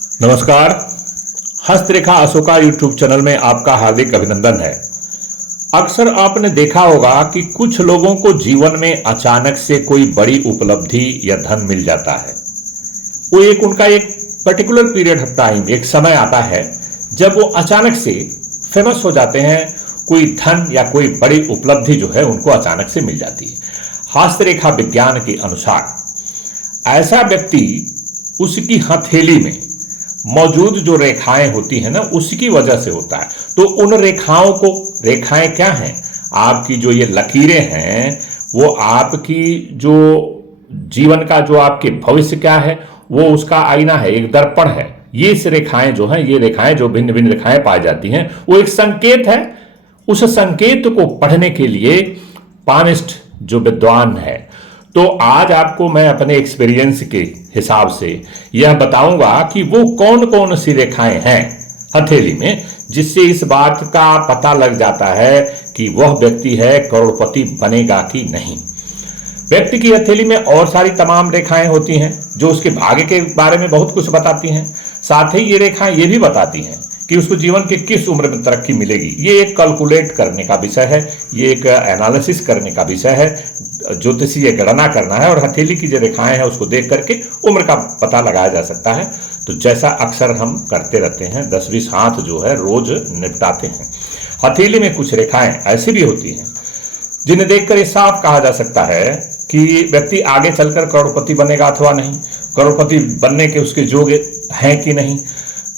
नमस्कार। हस्तरेखा Ashoka YouTube channel में आपका हार्दिक अभिनंदन है। अक्सर आपने देखा होगा कि कुछ लोगों को जीवन में अचानक से कोई बड़ी उपलब्धि या धन मिल जाता है। वो उनका एक पर्टिकुलर पीरियड ऑफ टाइम, एक समय आता है जब वो अचानक से फेमस हो जाते हैं। कोई धन या कोई बड़ी उपलब्धि जो है उनको अचानक से मिल जाती है। हस्तरेखा विज्ञान के अनुसार ऐसा व्यक्ति उसकी हथेली में मौजूद जो रेखाएं होती हैं ना, उसकी वजह से होता है। तो उन रेखाओं को, रेखाएं क्या हैं? आपकी जो ये लकीरें हैं वो आपकी जो जीवन का, जो आपके भविष्य क्या है, वो उसका आईना है, एक दर्पण है। ये इस रेखाएं जो हैं, ये रेखाएं जो भिन्न भिन्न रेखाएं पाई जाती हैं, वो एक संकेत है। उस संकेत को पढ़ने के लिए पानिस्ट जो विद्वान है, तो आज आपको मैं अपने एक्सपीरियंस के हिसाब से यह बताऊंगा कि वो कौन कौन सी रेखाएं हैं हथेली में, जिससे इस बात का पता लग जाता है कि वह व्यक्ति है करोड़पति बनेगा कि नहीं। व्यक्ति की हथेली में और सारी तमाम रेखाएं होती हैं जो उसके भाग्य के बारे में बहुत कुछ बताती हैं। साथ ही ये रेखाएं ये भी बताती हैं कि उसको जीवन के किस उम्र में तरक्की मिलेगी। ये एक कैलकुलेट करने का विषय है, ये एक एनालिसिस करने का विषय है, ज्योतिषीय गणना करना है। और हथेली की जो रेखाएं हैं उसको देख करके उम्र का पता लगाया जा सकता है। तो जैसा अक्सर हम करते रहते हैं, 10-20 हाथ जो है रोज निपटाते हैं। हथेली में कुछ रेखाएं ऐसी भी होती हैं जिन्हें देखकर ये साफ कहा जा सकता है कि व्यक्ति आगे चलकर करोड़पति बनेगा अथवा नहीं, करोड़पति बनने के उसके योग्य हैं कि नहीं।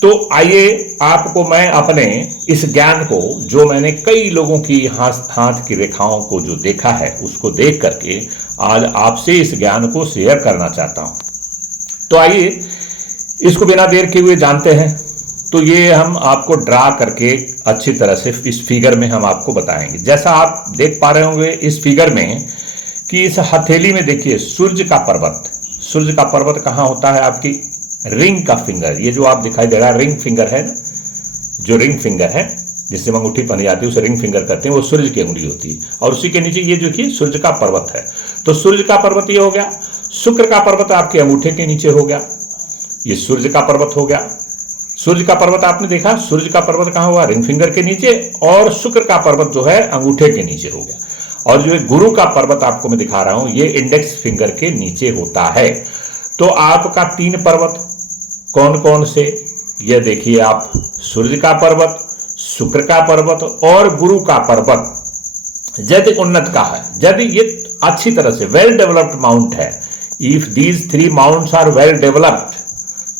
तो आइए आपको मैं अपने इस ज्ञान को, जो मैंने कई लोगों की हाथ की रेखाओं को जो देखा है, उसको देख करके आज आपसे इस ज्ञान को शेयर करना चाहता हूं। तो आइए इसको बिना देर के हुए जानते हैं। तो ये हम आपको ड्रा करके अच्छी तरह से इस फिगर में हम आपको बताएंगे। जैसा आप देख पा रहे होंगे इस फिगर में कि इस हथेली में देखिए सूर्य का पर्वत। सूर्य का पर्वत कहाँ होता है? आपकी रिंग का फिंगर, ये जो आप दिखाई दे रहा है रिंग फिंगर है ना, जो रिंग फिंगर है जिससे अंगूठी पहनी जाती है उसे रिंग फिंगर कहते हैं। वो सूर्य की अंगुली होती है और उसी के नीचे ये जो कि सूर्य का पर्वत है। तो सूर्य का पर्वत ये हो गया। शुक्र का पर्वत आपके अंगूठे के नीचे हो गया, ये सूर्य का पर्वत हो गया। सूर्य का पर्वत आपने देखा, सूर्य का पर्वत कहाँ हुआ? रिंग फिंगर के नीचे। और शुक्र का पर्वत जो है अंगूठे के नीचे हो गया। और जो गुरु का पर्वत आपको मैं दिखा रहा हूं, ये इंडेक्स फिंगर के नीचे होता है। तो आपका 3 पर्वत कौन कौन से? ये देखिए आप, सूर्य का पर्वत, शुक्र का पर्वत और गुरु का पर्वत यदि उन्नत का है, यदि ये अच्छी तरह से वेल डेवलप्ड माउंट है, if these 3 mounts are well developed,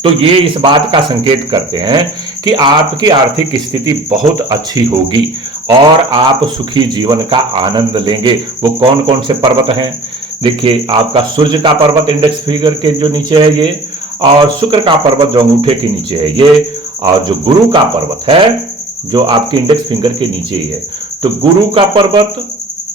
तो ये इस बात का संकेत करते हैं कि आपकी आर्थिक स्थिति बहुत अच्छी होगी और आप सुखी जीवन का आनंद लेंगे। वो कौन कौन से पर्वत हैं? देखिए आपका सूर्य का पर्वत इंडेक्स फिंगर के जो नीचे है ये, और शुक्र का पर्वत जो अंगूठे के नीचे है ये, और जो गुरु का पर्वत है जो आपके इंडेक्स फिंगर के नीचे ही है। तो गुरु का पर्वत,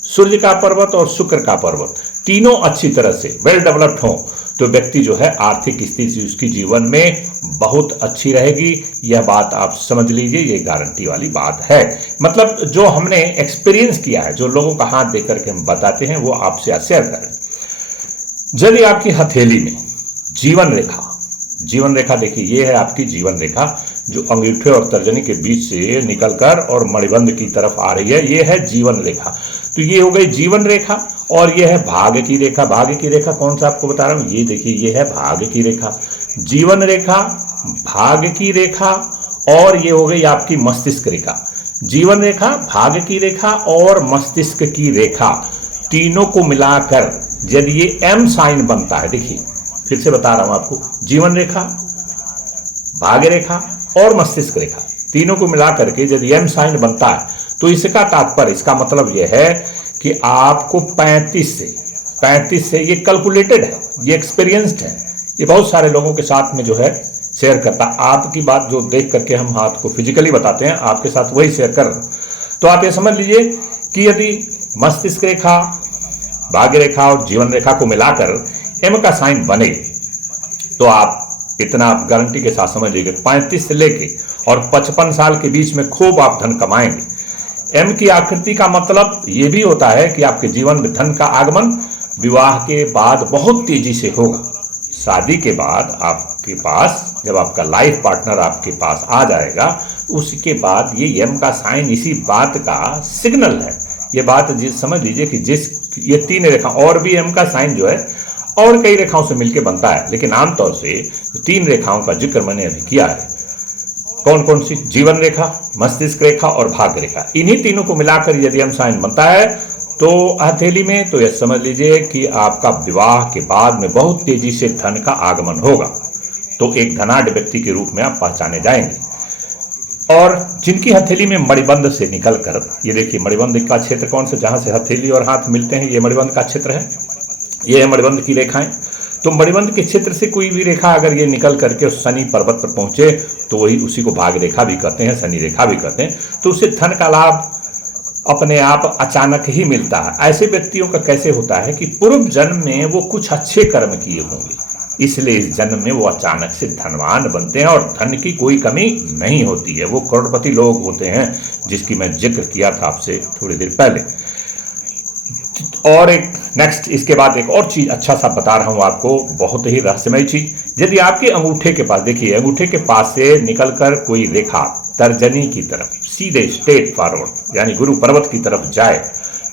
सूर्य का पर्वत और शुक्र का पर्वत तीनों अच्छी तरह से वेल डेवलप्ड हो तो व्यक्ति जो है आर्थिक स्थिति उसकी जीवन में बहुत अच्छी रहेगी। यह बात आप समझ लीजिए, ये गारंटी वाली बात है। मतलब जो हमने एक्सपीरियंस किया है, जो लोगों का हाथ देख करके हम बताते हैं, वो आपसे शेयर करें। यदि आपकी हथेली में जीवन रेखा, जीवन रेखा देखिए ये है आपकी जीवन रेखा जो अंगूठे और तर्जनी के बीच से निकलकर और मणिबंध की तरफ आ रही है, ये है जीवन रेखा। तो ये हो गई जीवन रेखा। और ये है भाग्य की रेखा। भाग्य की रेखा कौन सा आपको बता रहा हूं, ये देखिए ये है भाग्य की रेखा। जीवन रेखा, भाग्य की रेखा, और ये हो गई आपकी मस्तिष्क रेखा। जीवन रेखा, भाग्य की रेखा और मस्तिष्क की रेखा, तीनों को मिलाकर यदि ये एम साइन बनता है, देखिए फिर से बता रहा हूं आपको, जीवन रेखा, भाग्य रेखा और मस्तिष्क रेखा, तीनों को मिलाकर के यदि एम साइन बनता है तो इसका तात्पर्य, इसका मतलब यह है कि आपको 35 से ये कैलकुलेटेड है, ये एक्सपीरियंस्ड है, ये बहुत सारे लोगों के साथ में जो है शेयर करता। आपकी बात जो देख करके हम हाथ को फिजिकली बताते हैं, आपके साथ वही शेयर कर रहे हैं। तो आप ये समझ लीजिए कि यदि मस्तिष्क रेखा, भाग्य रेखा और जीवन रेखा को मिलाकर एम का साइन बने तो आप इतना आप गारंटी के साथ समझ लीजिए 35 से लेके और 55 साल के बीच में खूब आप धन कमाएंगे। एम की आकृति का मतलब ये भी होता है कि आपके जीवन में धन का आगमन विवाह के बाद बहुत तेजी से होगा। शादी के बाद आपके पास जब आपका लाइफ पार्टनर आपके पास आ जाएगा, उसके बाद ये यम का साइन इसी बात का सिग्नल है। ये बात समझ लीजिए कि ये 3 रेखा और भी यम का साइन जो है और कई रेखाओं से मिलकर बनता है, लेकिन आमतौर से 3 रेखाओं का जिक्र मैंने अभी किया है। कौन कौन सी? जीवन रेखा, मस्तिष्क रेखा और भाग्य रेखा। इन्हीं तीनों को मिलाकर यदि यम साइन बनता है तो हथेली में, तो यह समझ लीजिए कि आपका विवाह के बाद में बहुत तेजी से धन का आगमन होगा। तो एक धनाढ्य व्यक्ति के रूप में आप पहचाने जाएंगे। और जिनकी हथेली में मणिबंध से निकलकर, ये देखिए मणिबंध का क्षेत्र कौन सा, जहां से हथेली और हाथ मिलते हैं, ये मणिबंध का क्षेत्र है। ये है मणिबंध की रेखाएं। तो मणिबंध के क्षेत्र से कोई भी रेखा अगर ये निकल करके उस शनि पर्वत पर पहुंचे तो वही उसी को भाग्य रेखा भी कहते हैं, शनि रेखा भी कहते हैं। तो उससे धन का लाभ अपने आप अचानक ही मिलता है। ऐसे व्यक्तियों का कैसे होता है कि पूर्व जन्म में वो कुछ अच्छे कर्म किए होंगे, इसलिए इस जन्म में वो अचानक से धनवान बनते हैं और धन की कोई कमी नहीं होती है। वो करोड़पति लोग होते हैं जिसकी मैं जिक्र किया था आपसे थोड़ी देर पहले। और एक नेक्स्ट इसके बाद एक और चीज अच्छा सा बता रहा हूं आपको, बहुत ही रहस्यमय चीज। यदि आपके अंगूठे के पास, देखिए अंगूठे के पास से निकलकर कोई रेखा तर्जनी की तरफ सीधे स्ट्रेट फॉरवर्ड यानी गुरु पर्वत की तरफ जाए,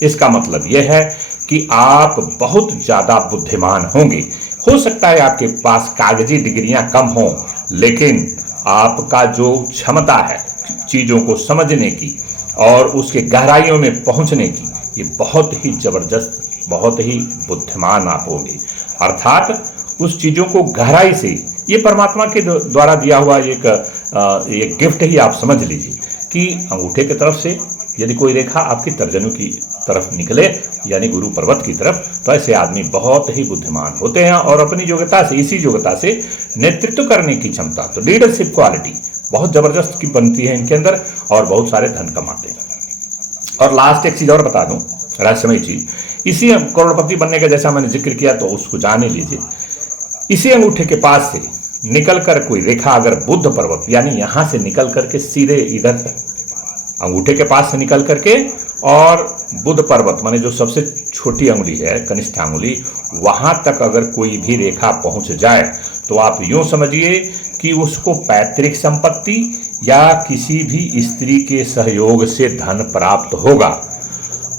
इसका मतलब यह है कि आप बहुत ज्यादा बुद्धिमान होंगे। हो सकता है आपके पास कागजी डिग्रियां कम हों, लेकिन आपका जो क्षमता है चीजों को समझने की और उसके गहराइयों में पहुंचने की, ये बहुत ही जबरदस्त, बहुत ही बुद्धिमान आप होंगे। अर्थात उस चीजों को गहराई से, ये परमात्मा के द्वारा दिया हुआ एक गिफ्ट ही आप समझ लीजिए कि अंगूठे की तरफ से यदि कोई रेखा आपकी तर्जनी की तरफ निकले यानी गुरु पर्वत की तरफ, तो ऐसे आदमी बहुत ही बुद्धिमान होते हैं और अपनी योग्यता से, इसी योग्यता से नेतृत्व करने की क्षमता, तो लीडरशिप क्वालिटी बहुत जबरदस्त की बनती है इनके अंदर और बहुत सारे धन कमाते हैं। और लास्ट एक चीज और बता दूं, रहस्यमय चीज, इसी करोड़पति बनने का जैसा मैंने जिक्र किया तो उसको जाने लीजिए। इसी अंगूठे के पास से निकलकर कोई रेखा अगर बुध पर्वत यानी यहां से निकल करके सीधे इधर अंगूठे के पास से निकल करके और बुध पर्वत माने जो सबसे छोटी अंगुली है, कनिष्ठ अंगुली, वहां तक अगर कोई भी रेखा पहुंच जाए तो आप यूं समझिए कि उसको पैतृक संपत्ति या किसी भी स्त्री के सहयोग से धन प्राप्त होगा।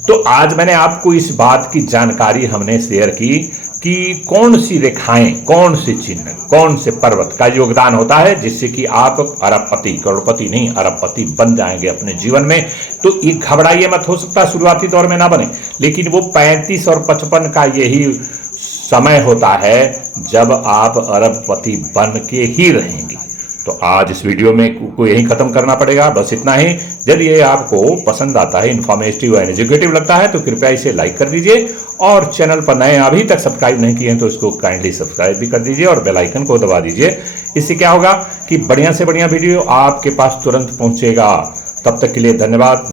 तो आज मैंने आपको इस बात की जानकारी हमने शेयर की कि कौन सी रेखाएं, कौन से चिन्ह, कौन से पर्वत का योगदान होता है जिससे कि आप अरबपति, करोड़पति नहीं अरबपति बन जाएंगे अपने जीवन में। तो ये घबराइए मत, हो सकता है शुरुआती दौर में ना बने, लेकिन वो 35 और 55 का यही समय होता है जब आप अरबपति बन के ही रहेंगे। तो आज इस वीडियो में को यही खत्म करना पड़ेगा, बस इतना ही। यदि ये आपको पसंद आता है, इन्फॉर्मेटिव एंड एजुकेटिव लगता है तो कृपया इसे लाइक कर दीजिए और चैनल पर नए अभी तक सब्सक्राइब नहीं किए हैं तो इसको काइंडली सब्सक्राइब भी कर दीजिए और बेल आइकन को दबा दीजिए। इससे क्या होगा कि बढ़िया से बढ़िया वीडियो आपके पास तुरंत पहुंचेगा। तब तक के लिए धन्यवाद।